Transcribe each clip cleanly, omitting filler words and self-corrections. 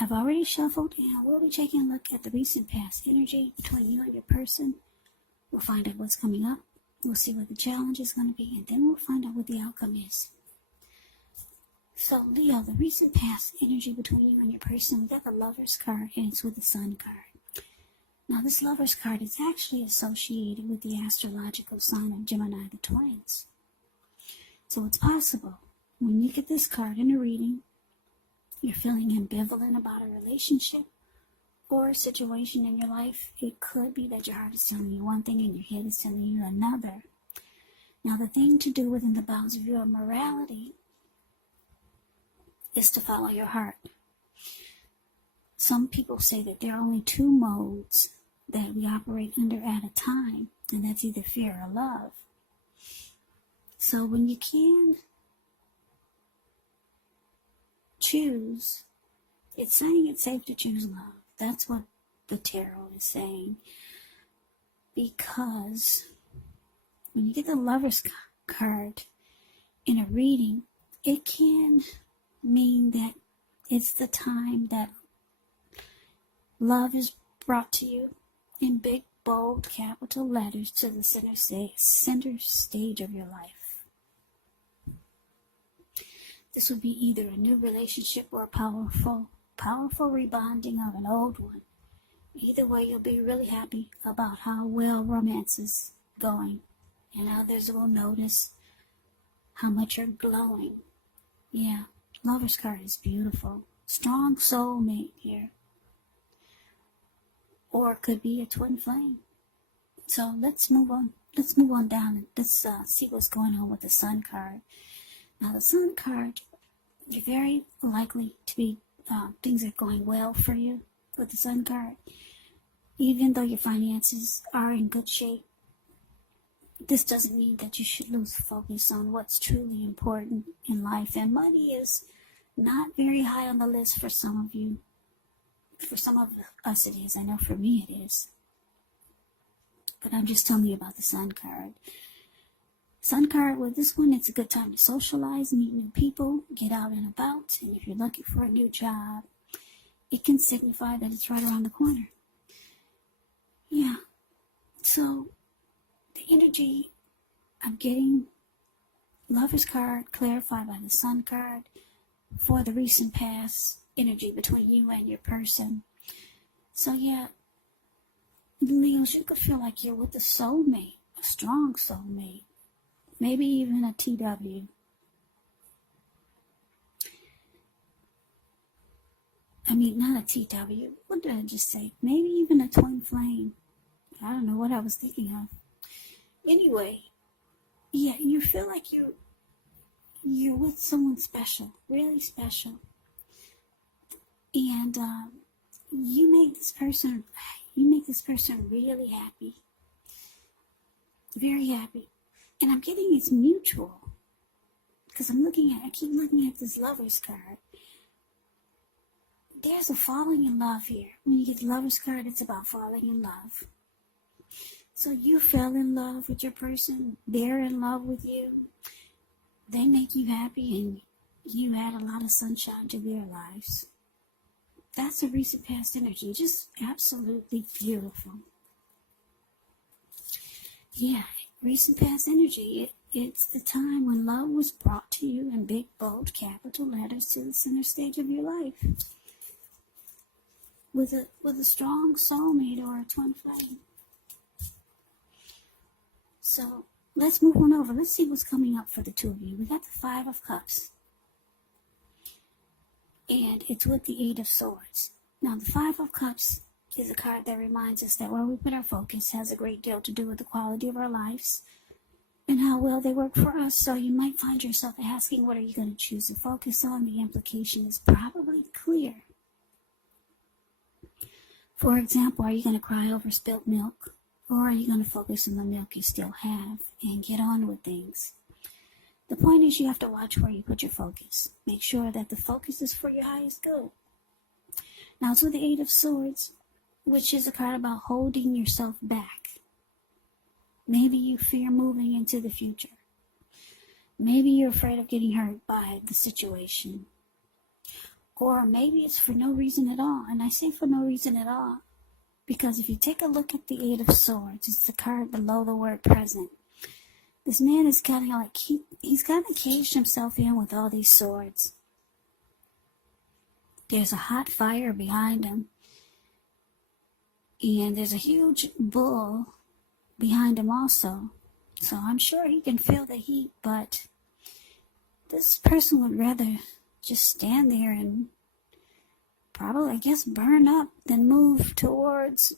I've already shuffled, and we'll be taking a look at the recent past energy between you and your person. We'll find out what's coming up. We'll see what the challenge is going to be, and then we'll find out what the outcome is. So, Leo, the recent past energy between you and your person, we got the Lover's card, and it's with the Sun card. Now, this Lover's card is actually associated with the astrological sign of Gemini, the twins. So it's possible when you get this card in a reading, you're feeling ambivalent about a relationship or a situation in your life. It could be that your heart is telling you one thing and your head is telling you another. Now, the thing to do within the bounds of your morality is to follow your heart. Some people say that there are only two modes that we operate under at a time, and that's either fear or love. So when you can choose, it's saying it's safe to choose love. That's what the tarot is saying. Because when you get the Lover's card in a reading, it can mean that it's the time that love is brought to you in big, bold, capital letters to the center stage of your life. This would be either a new relationship or a powerful rebonding of an old one. Either way, you'll be really happy about how well romance is going. And others will notice how much you're glowing. Yeah, Lover's card is beautiful. Strong soulmate here. Or it could be a twin flame. So let's move on. Let's move on down and let's see what's going on with the Sun card. Now, the Sun card, you're very likely to be, things are going well for you with the Sun card. Even though your finances are in good shape, this doesn't mean that you should lose focus on what's truly important in life. And money is not very high on the list for some of you. For some of us it is. I know for me it is. But I'm just telling you about the Sun card. Sun card, with this one, it's a good time to socialize, meet new people, get out and about. And if you're looking for a new job, it can signify that it's right around the corner. Yeah. So, the energy I'm getting, Lover's card clarified by the Sun card for the recent past energy between you and your person. So yeah, Leos, you could feel like you're with a soulmate, a strong soulmate, maybe even a TW. I mean, not a TW. What did I just say? Maybe even a twin flame. I don't know what I was thinking of. Anyway, yeah, you feel like you're with someone special, really special. And you make this person really happy, very happy. And I'm getting it's mutual, because I keep looking at this Lover's card. There's a falling in love here. When you get the Lover's card, it's about falling in love. So you fell in love with your person, they're in love with you, they make you happy, and you add a lot of sunshine to their lives. That's a recent past energy, just absolutely beautiful. Yeah, recent past energy, it's the time when love was brought to you in big, bold, capital letters to the center stage of your life. With a strong soulmate or a twin flame. So, let's move on over. Let's see what's coming up for the two of you. We got the Five of Cups. And it's with the Eight of Swords. Now, the Five of Cups is a card that reminds us that where we put our focus has a great deal to do with the quality of our lives and how well they work for us. So you might find yourself asking, what are you going to choose to focus on? The implication is probably clear. For example, are you going to cry over spilt milk? Or are you going to focus on the milk you still have and get on with things? The point is you have to watch where you put your focus. Make sure that the focus is for your highest good. Now it's with the Eight of Swords, which is a card about holding yourself back. Maybe you fear moving into the future. Maybe you're afraid of getting hurt by the situation. Or maybe it's for no reason at all. And I say for no reason at all because if you take a look at the Eight of Swords, it's the card below the word present. This man is kind of like, he's kind of caged himself in with all these swords. There's a hot fire behind him. And there's a huge bull behind him also. So I'm sure he can feel the heat, but this person would rather just stand there and probably, I guess, burn up than move towards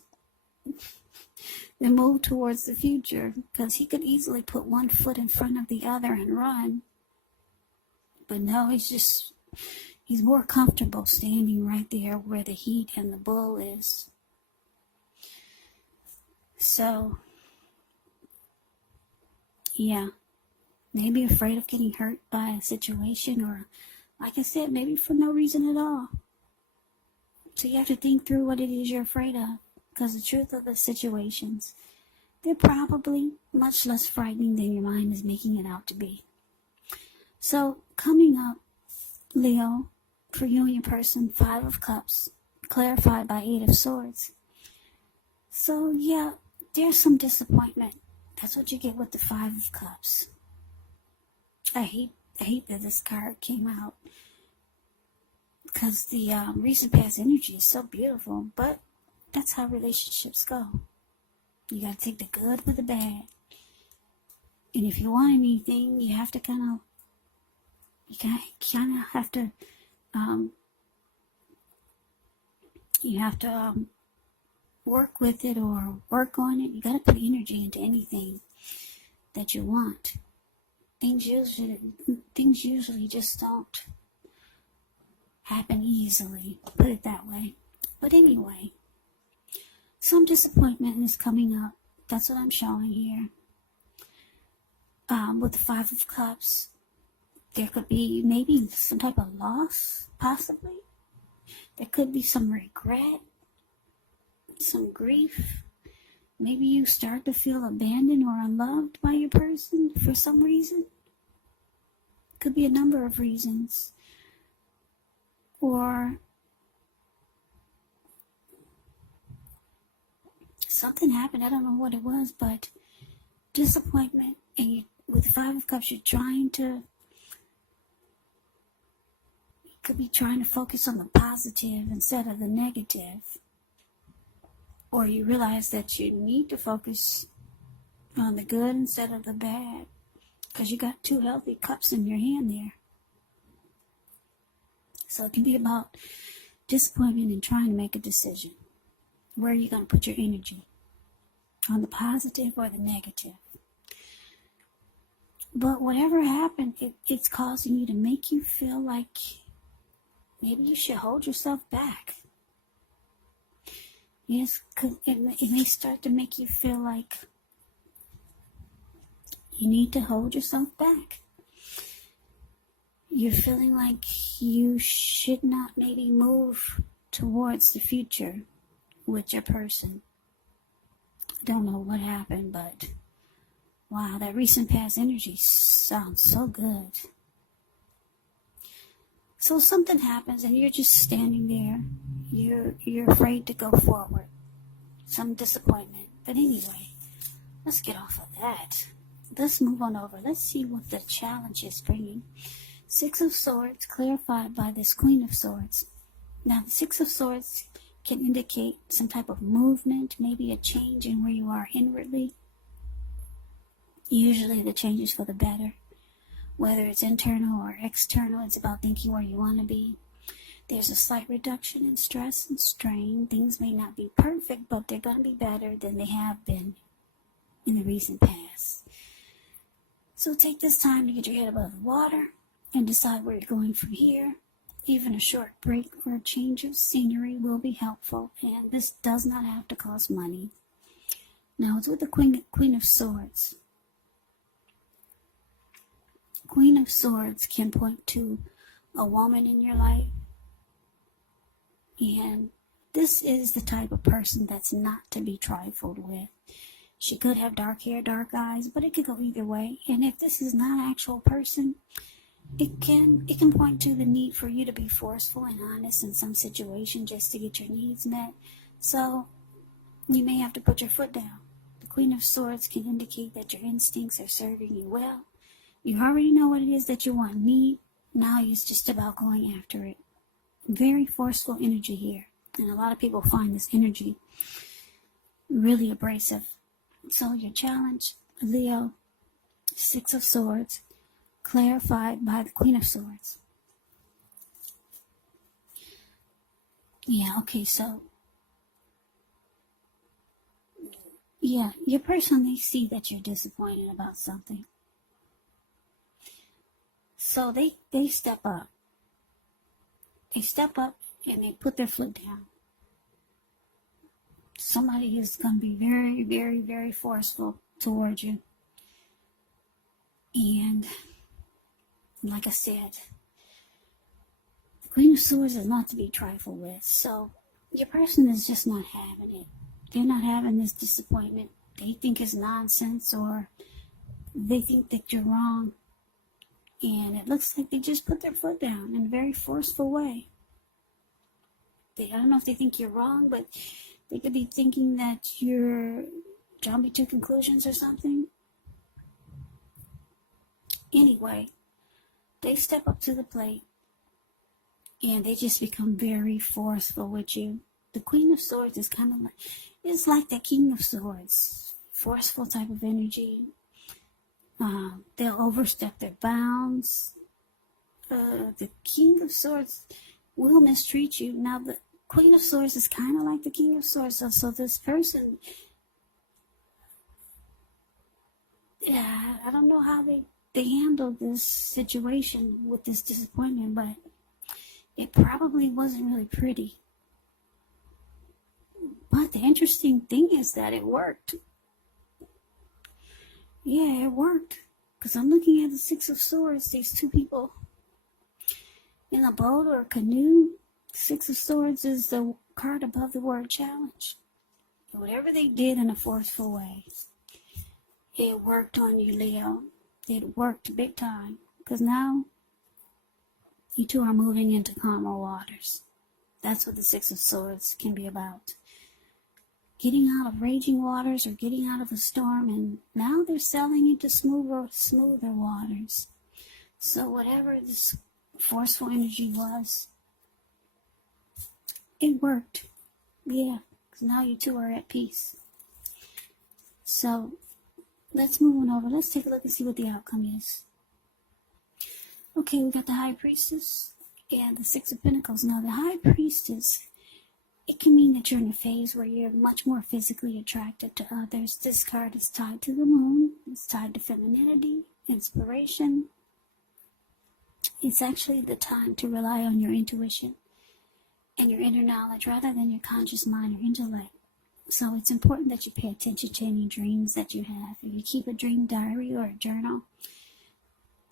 the future, because he could easily put one foot in front of the other and run. But no, he's more comfortable standing right there where the heat and the bull is. So, yeah, maybe afraid of getting hurt by a situation, or, like I said, maybe for no reason at all. So you have to think through what it is you're afraid of, because the truth of the situations, they're probably much less frightening than your mind is making it out to be. So, coming up, Leo, for you and your person, Five of Cups, clarified by Eight of Swords. So, yeah, there's some disappointment. That's what you get with the Five of Cups. I hate that this card came out, because the recent past energy is so beautiful, but that's how relationships go. You gotta take the good with the bad. And if you want anything, you have to work with it or work on it. You gotta put energy into anything that you want. Things usually just don't happen easily, put it that way. But anyway, some disappointment is coming up. That's what I'm showing here. With the Five of Cups, there could be maybe some type of loss, possibly. There could be some regret, some grief. Maybe you start to feel abandoned or unloved by your person for some reason. Could be a number of reasons. Or something happened, I don't know what it was, but disappointment. And with Five of Cups, you could be trying to focus on the positive instead of the negative. Or you realize that you need to focus on the good instead of the bad, because you got two healthy cups in your hand there. So it can be about disappointment and trying to make a decision. Where are you going to put your energy? On the positive or the negative? But whatever happened, it's causing you to make you feel like maybe you should hold yourself back. Yes, it may start to make you feel like you need to hold yourself back. You're feeling like you should not maybe move towards the future with your person. I don't know what happened, but wow, that recent past energy sounds so good. So something happens and you're just standing there. You're afraid to go forward. Some disappointment. But anyway, let's get off of that. Let's move on over. Let's see what the challenge is bringing. Six of Swords, clarified by this Queen of Swords. Now, the Six of Swords can indicate some type of movement, maybe a change in where you are inwardly. Usually the change is for the better. Whether it's internal or external, it's about thinking where you want to be. There's a slight reduction in stress and strain. Things may not be perfect, but they're going to be better than they have been in the recent past. So take this time to get your head above the water and decide where you're going from here. Even a short break or a change of scenery will be helpful, and this does not have to cost money. Now it's with the Queen of Swords. Queen of Swords can point to a woman in your life, and this is the type of person that's not to be trifled with. She could have dark hair, dark eyes, but it could go either way. And if this is not an actual person, it can point to the need for you to be forceful and honest in some situation just to get your needs met. So you may have to put your foot down. The Queen of Swords can indicate that your instincts are serving you well. You already know what it is that you want, need. Now it's just about going after it. Very forceful energy here. And a lot of people find this energy really abrasive. So your challenge, Leo, Six of Swords, clarified by the Queen of Swords. Yeah, okay, so yeah, your person, they see that you're disappointed about something. So they step up. They step up and they put their foot down. Somebody is going to be very, very, very forceful towards you. And like I said, the Queen of Swords is not to be trifled with. So your person is just not having it. They're not having this disappointment. They think it's nonsense, or they think that you're wrong. And it looks like they just put their foot down in a very forceful way. I don't know if they think you're wrong, but they could be thinking that you're jumping to conclusions or something. Anyway, they step up to the plate and they just become very forceful with you. The Queen of Swords is kind of like, it's like the King of Swords. Forceful type of energy. They'll overstep their bounds. The King of Swords will mistreat you. Now, the Queen of Swords is kind of like the King of Swords. So this person, yeah, I don't know how they handled this situation with this disappointment, but it probably wasn't really pretty. But the interesting thing is that it worked. Yeah, it worked. Because I'm looking at the Six of Swords. These two people in a boat or a canoe. Six of Swords is the card above the word challenge. Whatever they did in a forceful way, it worked on you, Leo. It worked big time. Because now you two are moving into calmer waters. That's what the Six of Swords can be about. Getting out of raging waters or getting out of a storm, and now they're sailing into smoother waters. So whatever this forceful energy was, it worked. Yeah, because now you two are at peace. So let's move on over. Let's take a look and see what the outcome is. Okay, we got the High Priestess and the Six of Pentacles. Now the High Priestess, it can mean that you're in a phase where you're much more physically attracted to others. This card is tied to the moon. It's tied to femininity, inspiration. It's actually the time to rely on your intuition and your inner knowledge rather than your conscious mind or intellect. So it's important that you pay attention to any dreams that you have. If you keep a dream diary or a journal,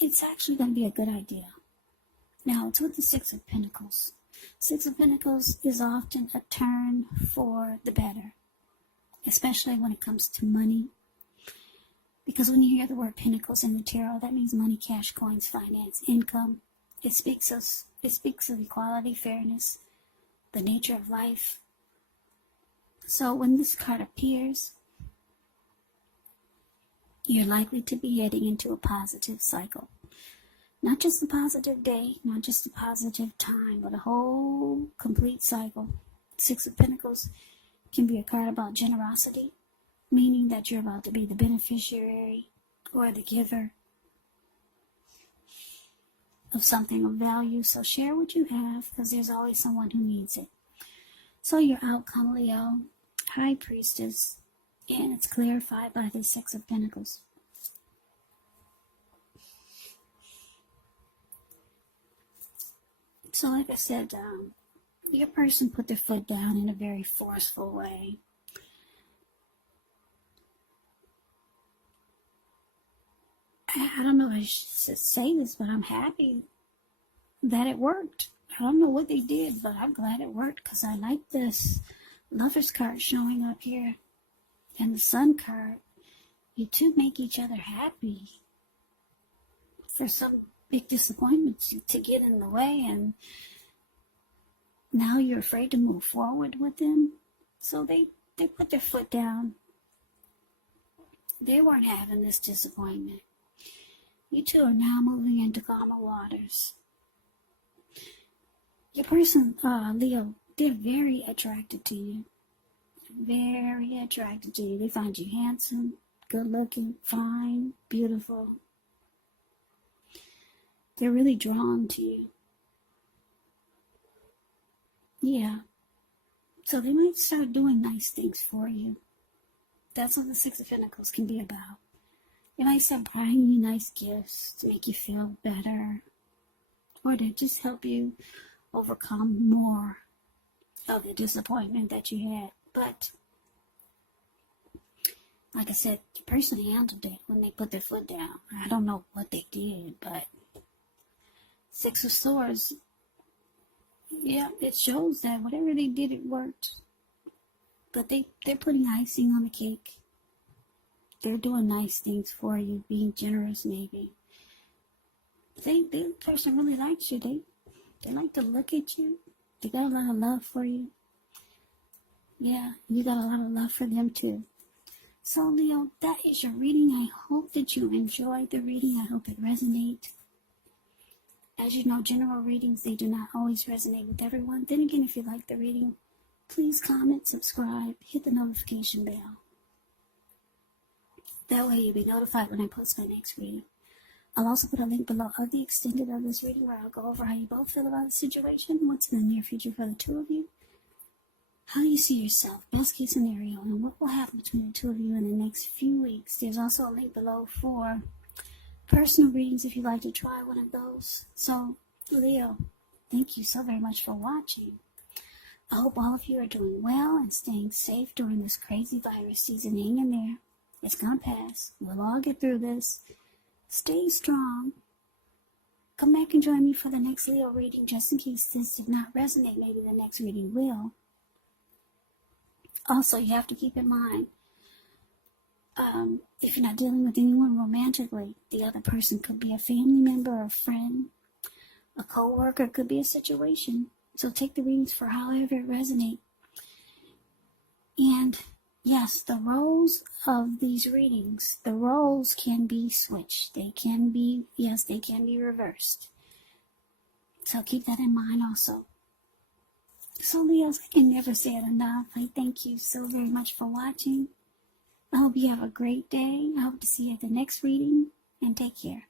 it's actually going to be a good idea. Now, it's with the Six of Pentacles. Six of Pentacles is often a turn for the better, especially when it comes to money. Because when you hear the word Pentacles in the tarot, that means money, cash, coins, finance, income. It speaks of equality, fairness, the nature of life. So when this card appears, you're likely to be heading into a positive cycle. Not just a positive day, not just a positive time, but a whole complete cycle. Six of Pentacles can be a card about generosity, meaning that you're about to be the beneficiary or the giver of something of value. So share what you have, because there's always someone who needs it. So your outcome, Leo, High Priestess, and it's clarified by the Six of Pentacles. So like I said, your person put their foot down in a very forceful way. I don't know if I should say this, but I'm happy that it worked. I don't know what they did, but I'm glad it worked, because I like this Lover's card showing up here and the Sun card. You two make each other happy for some big disappointments to get in the way, and now you're afraid to move forward with them. So they put their foot down. They weren't having this disappointment. You two are now moving into calmer waters. Your person, Leo, they're very attracted to you. Very attracted to you. They find you handsome, good looking, fine, beautiful. They're really drawn to you. Yeah. So they might start doing nice things for you. That's what the Six of Pentacles can be about. They might start buying you nice gifts to make you feel better, or to just help you overcome more of the disappointment that you had. But like I said, the person handled it when they put their foot down. I don't know what they did, but Six of Swords, yeah, it shows that whatever they did, it worked. But they're putting icing on the cake. They're doing nice things for you, being generous maybe. The person really likes you. They like to look at you. They got a lot of love for you. Yeah, you got a lot of love for them too. So Leo, that is your reading. I hope that you enjoyed the reading. I hope it resonates. As you know, general readings, they do not always resonate with everyone. Then again, if you like the reading, please comment, subscribe, hit the notification bell. That way you'll be notified when I post my next reading. I'll also put a link below of the extended of this reading where I'll go over how you both feel about the situation, what's in the near future for the two of you, how you see yourself, best case scenario, and what will happen between the two of you in the next few weeks. There's also a link below for personal readings if you'd like to try one of those. So, Leo, thank you so very much for watching. I hope all of you are doing well and staying safe during this crazy virus season. Hang in there. It's gonna pass. We'll all get through this. Stay strong. Come back and join me for the next Leo reading, just in case this did not resonate. Maybe the next reading will. Also, you have to keep in mind, if you're not dealing with anyone romantically, the other person could be a family member, a friend, a co-worker, could be a situation. So take the readings for however it resonates. And yes, the roles of these readings, the roles can be switched. They can be reversed. So keep that in mind also. So Leos, I can never say it enough. I thank you so very much for watching. I hope you have a great day. I hope to see you at the next reading, and take care.